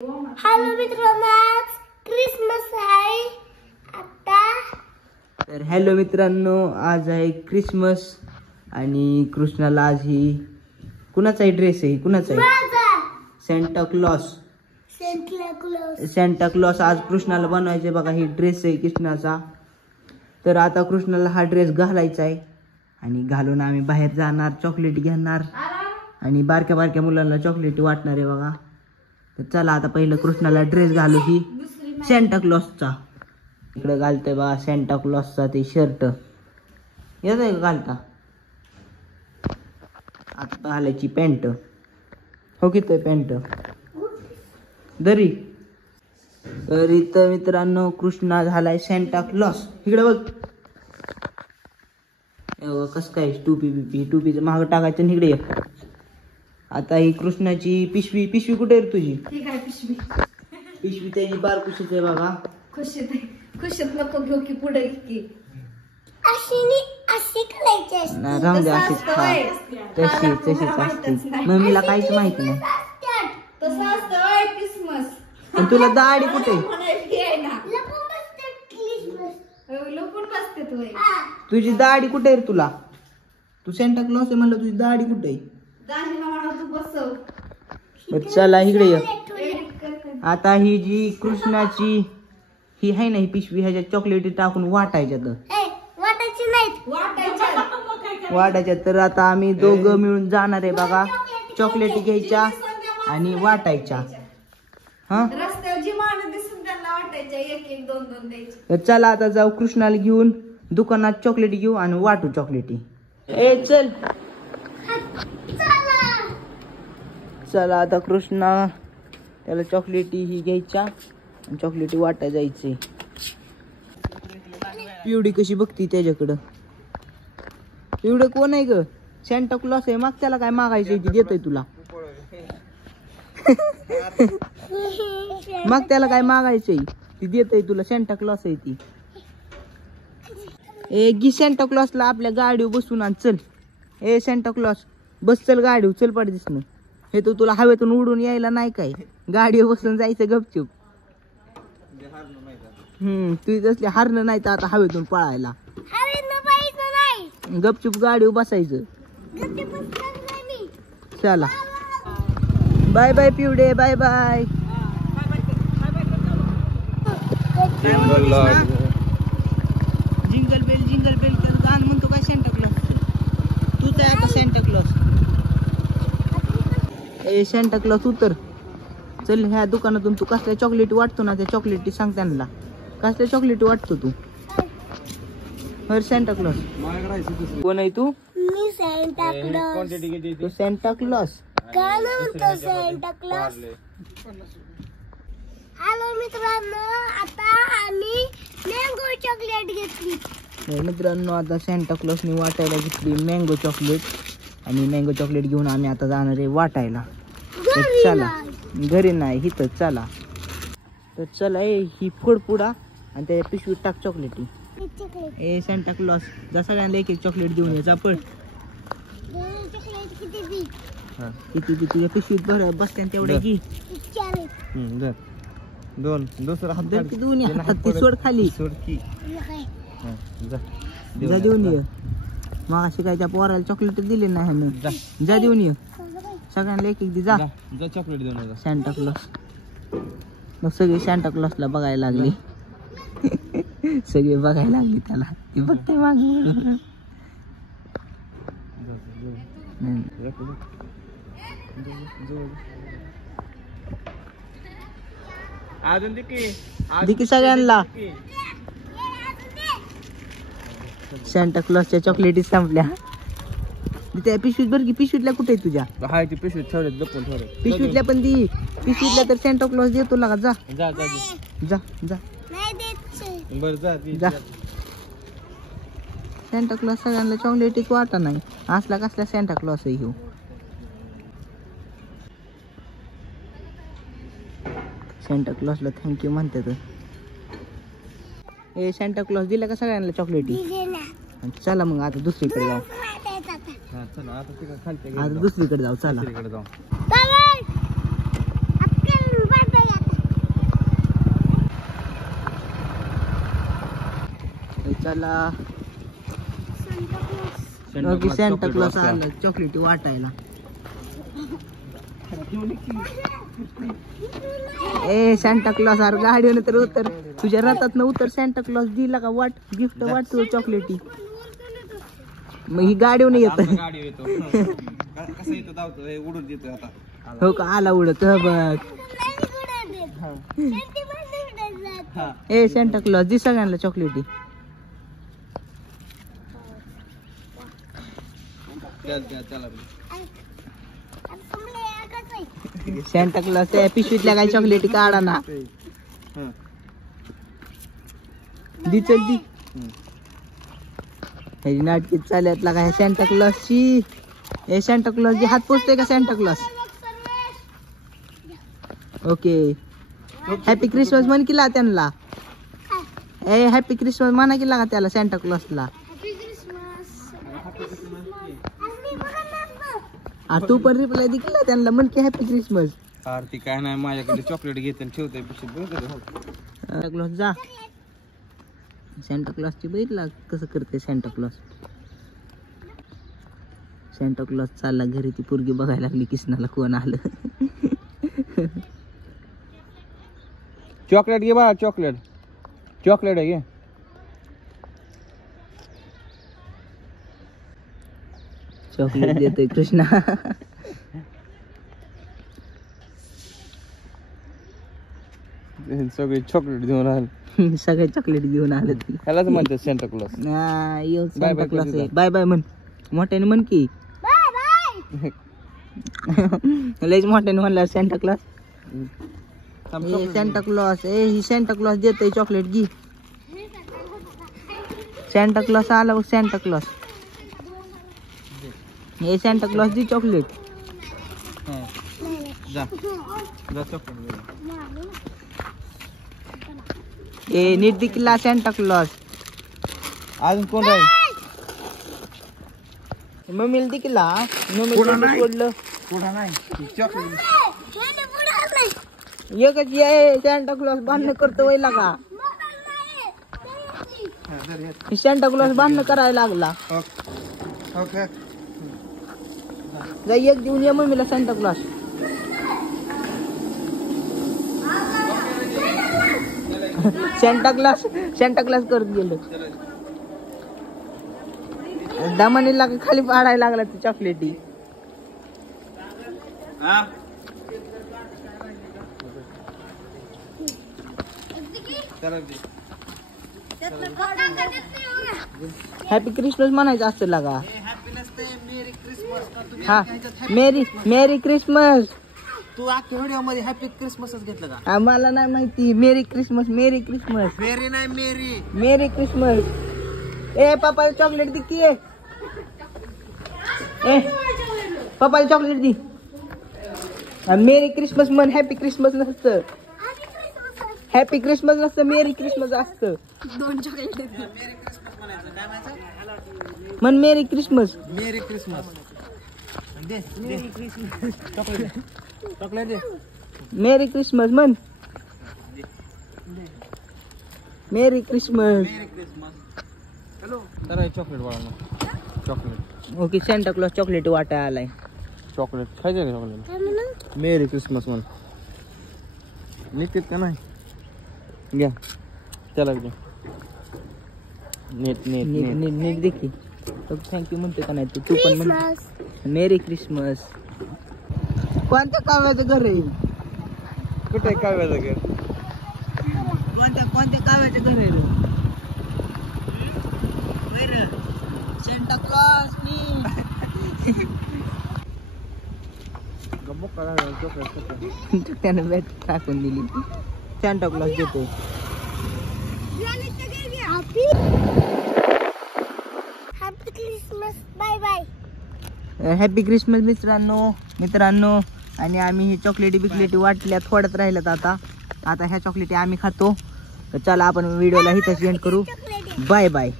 Hello मित्रांनो, Christmas आहे आता। तर हॅलो मित्रांनो, आज आहे क्रिसमस आणि कृष्णाला आज ही कुणाचा ड्रेस आहे? कुणाचा आहे? सेंटा क्लॉस। सेंटा क्लॉस आज कृष्णाला बनवायचे बघा। ही ड्रेस आहे कृष्णाचा। तर आता कृष्णाला हा ड्रेस घालायचा आहे आणि घालून आम्ही बाहेर जाणार, चॉकलेट घेणार आणि बारक्या बारक्या मुलांना चॉकलेट वाटणार आहे बघा। तर चला आता पहिलं कृष्णाला ड्रेस घालू ही सेंटा क्लॉसचा। इकडे घालतोय बघा सेंटा क्लॉसचा ते शर्ट। येत आहे का घालता? आता घालायची पॅन्ट। हो किती पॅन्ट दरी। तर इथं मित्रांनो कृष्णा झालाय सेंटा क्लॉस। इकडे बघ कस काय टोपी बिपी, टोपीचं मागं टाकायचं आणि इकडे ये। आता ही कृष्णाची पिशवी। पिशवी कुठे आहे तुझी? ठीक आहे पिशवी। पिशवी त्याची बारकुशीच आहे बघा। खुशीत नको घेऊ की पुढे की अशी करायची ना राहून दे अशीच खा। तशीच असते। मम्मीला काहीच माहित नाही। तसं असतं क्रिसमस। पण तुला दाढी कुठे? लपून बसते तू। तुझी दाढी कुठे आहे तुला? तू सेंटा क्लॉस आहे म्हणलं, तुझी दाढी कुठे आहे? चला इकडे ये। आता ही जी कृष्णाची ही आहे ना ही पिशवी, ह्याच्यात चॉकलेटी टाकून वाटायच्यात। वाटायच्या। तर आता आम्ही दोघं मिळून जाणार आहे बघा, चॉकलेटी घ्यायच्या आणि वाटायच्या। हा तर चला आता जाऊ कृष्णाला घेऊन दुकानात चॉकलेटी घेऊ आणि वाटू चॉकलेटी। ए चल चला आता कृष्णा त्याला चॉकलेटी ही घ्यायच्या आणि चॉकलेटी वाटाय जायचे। पिवडी कशी बघती त्याच्याकडं। पिवडं कोण आहे ग? सेंटा क्लॉस आहे। मग त्याला काय मागायचं ती देतोय तुला। मग त्याला काय मागायचंय ती देतोय तुला। सेंटा क्लॉस आहे ती। ए गी सेंटा क्लॉसला आपल्या गाडीवर बसून आण चल। ए सेंटा क्लॉस बस चल गाडीवर, चल पाड दिसणं। हे तो तुला हवेतून उडून यायला नाही काय? गाडीवर बसून जायचं गपचूप। तू तसले हारणं नाही तर आता हवेतून पळायला। गपचूप गाडीवर बसायचं। चला बाय बाय पिवडे, बाय बाय। जिंगल बेल तर गाणं म्हणतो काय सेंटा क्लॉस? तूच आहे आता सेंटा क्लॉस। ए सेंटा क्लॉस उतर चल। ह्या दुकानातून तू कसल्या चॉकलेटी वाटतो ना, त्या चॉकलेटी सांग त्यांना। कसल्या चॉकलेटी वाटतो तू? हर सेंटा क्लॉस कोण आहे तू? मी सेंटा क्लॉस। तू सेंटा क्लॉस काय म्हणतो सेंटा क्लॉस? हॅलो मित्रांनो, आता आम्ही मँगो चॉकलेट घेतली। मित्रांनो आता सेंटा क्लॉसने वाटायला घेतली मँगो चॉकलेट आणि मँगो चॉकलेट घेऊन आम्ही आता जाणार आहे वाटायला। चला घरी नाही इथं चला। तर चला ही फोड पुडा आणि त्या पिशवीत टाक चॉकलेटी। ए सेंटा क्लॉस जा सगळ्यांना एक एक चॉकलेट देऊन ये। जा पड। किती तुझ्या पिशवीत भर बसत्या तेवढ्या घे। दोन दुसरा हात दोन्ही हातात ती सोड खाली। जा देऊन ये। मग अशी काय त्या पोराला चॉकलेट दिले नाही ह्यानं। जा देऊन ये सगळ्यांना एक एक दे। जा चॉकलेट देऊन सेंटा क्लॉस। मग सगळे सेंटा क्लॉसला बघायला लागले। सगळे बघायला लागले त्याला। ती बघते मागे। अजून दिकी सगळ्यांना। सेंटा क्लॉसच्या चॉकलेटी संपल्या। त्या पिशवीत बरं की पिशवीतल्या कुठे आहे तुझ्या? हाय ती पिशवीत ठेवले, लपून ठेवले पिशवीतल्या पण दी। पिशवीतल्या तर सेंटा क्लॉस देतो लागा। जा जा जा जा बर जा जा। सेंटा क्लॉस सगळ्यांना चॉकलेटीच वाटा नाही। असला कसला सेंटा क्लॉस आहे ह्यो? सेंटा क्लॉसला थँक्यू म्हणतात। ए सेंटा क्लॉस दिला का सगळ्यांना चॉकलेटी? चला मग आता दुसरीकडे जाऊ। आता दुसरीकडे जाऊ चला। चला सांता ओके सॅन्टा क्लॉस आला चॉकलेटी वाटायला. ए सॅन्टा क्लॉस अरे गाडीवर तर उतर, तुझ्या रथात न उतर. सॅन्टा क्लॉस दिला का वाट गिफ्ट वाटतो चॉकलेटी. मग ही गाडीवर येत गाडी येतो कसं येतो धावतो हे उडून देतो आता. हो का आला उडत बघ. ए सॅन्टा क्लॉस दि सगळ्यांना चॉकलेटी. चला सॅन्टा क्लॉस त्या पिशवीतल्या काही चॉकलेटी काढा ना. दी चल दी. ह्याची नाटकी चालत का सॅन्टा क्लॉसची. ए सॅन्टा क्लॉस हात पोचतोय का सॅन्टा क्लॉस. ओके हॅपी क्रिसमस म्हण की ला त्यांना. ए हॅपी क्रिसमस म्हणा की लागा त्याला सॅन्टा क्लॉसला. तू पण रिप्लाय दे केला त्यांना म्हण की हॅपी क्रिसमस. आरती काय नाही माझ्याकडे चॉकलेट घेते आणि ठेवते पिशवीत. क्लॉस जा. सॅन्टा क्लॉसची बघितला कसं करते सॅन्टा क्लॉस. सॅन्टा क्लॉस चालला घरी. ती पोरगी बघायला लागली किसनाला कोण आलं. चॉकलेट घे बा चॉकलेट. चॉकलेट आहे घे. चॉकलेट देतोय कृष्णा. सगळे चॉकलेट घेऊन आले. सगळे चॉकलेट घेऊन आले. ह्यालाच म्हणतात सॅन्टा क्लॉस. सॅन्टा क्लॉस आहे. बाय बाय म्हण मोठ्याने म्हण की. लयच मोठ्याने म्हणला सॅन्टा क्लॉस. सॅन्टा क्लॉस ए ही सॅन्टा क्लॉस देतोय चॉकलेट घे. सॅन्टा क्लॉस आला बघ सॅन्टा क्लॉस. हे सॅन्टा क्लॉस दी चॉकलेट. जा जा चॉकलेट. ए नीट दिखला सॅन्टा क्लॉस. अजून कोण राहील. मम्मीला दिखला. मम्मीला सोडलं पुढा नाही चॉकलेट. एकच ये सॅन्टा क्लॉस बांधणं करतो वयला का. सॅन्टा क्लॉस बांधणं करायला लागला. ओके जा एक देऊन ये मम्मीला सॅन्टा क्लॉस. सॅन्टा क्लॉस करत गेलो. दमानीला खाली पाडायला लागला ती चॉकलेटी. हॅपी क्रिसमस म्हणायचं असतं लागा. हा मेरी क्रिसमस. तू अख्ख्या व्हिडिओ मध्ये हॅपी क्रिसमसच घेतलं का. आम्हाला नाही माहिती. मेरी क्रिसमस मेरी क्रिसमस मेरी नाही मेरी क्रिसमस. ए पप्पाला चॉकलेट दे की. ए पप्पाला चॉकलेट दे. मेरी क्रिसमस म्हण. हॅपी क्रिसमस नसतं. हॅपी क्रिसमस नसतं मेरी क्रिसमस असतं. दोन चॉकलेट म्हण मेरी क्रिसमस. मेरी क्रिसमस दे चॉकलेट. चॉकलेट दे. मेरी क्रिसमस म्हण. मेरी क्रिसमस. हॅलो तर चॉकलेट बाळा. चॉकलेट ओके सॅन्टा क्लॉस चॉकलेट वाटायला आलाय. चॉकलेट खायचं का चॉकलेट. मेरी क्रिसमस म्हण. निघतात का नाही घ्या. चला घ्या. नीट नीट नीट नीट नीट नीट देखी. थँक्यू म्हणते का नाही तू. तू पण म्हण मेरी क्रिसमस. कोणत्या काव्याचं घर आहे. कुठे काय वेळा घर. कोणत्या काव्याचं घर आहे रे. सेंटा क्लॉस त्यानं बॅट टाकून दिली. सेंटा क्लॉस देतो. Happy Christmas. Bye bye. Happy Christmas मित्रांनो. आणि आम्ही हे चॉकलेटी बिकलेटी वाटल्या थोड्यात राहिल्यात. आता ह्या चॉकलेटी आम्ही खातो. तर चला आपण व्हिडिओला इथं एंड करू. Bye bye.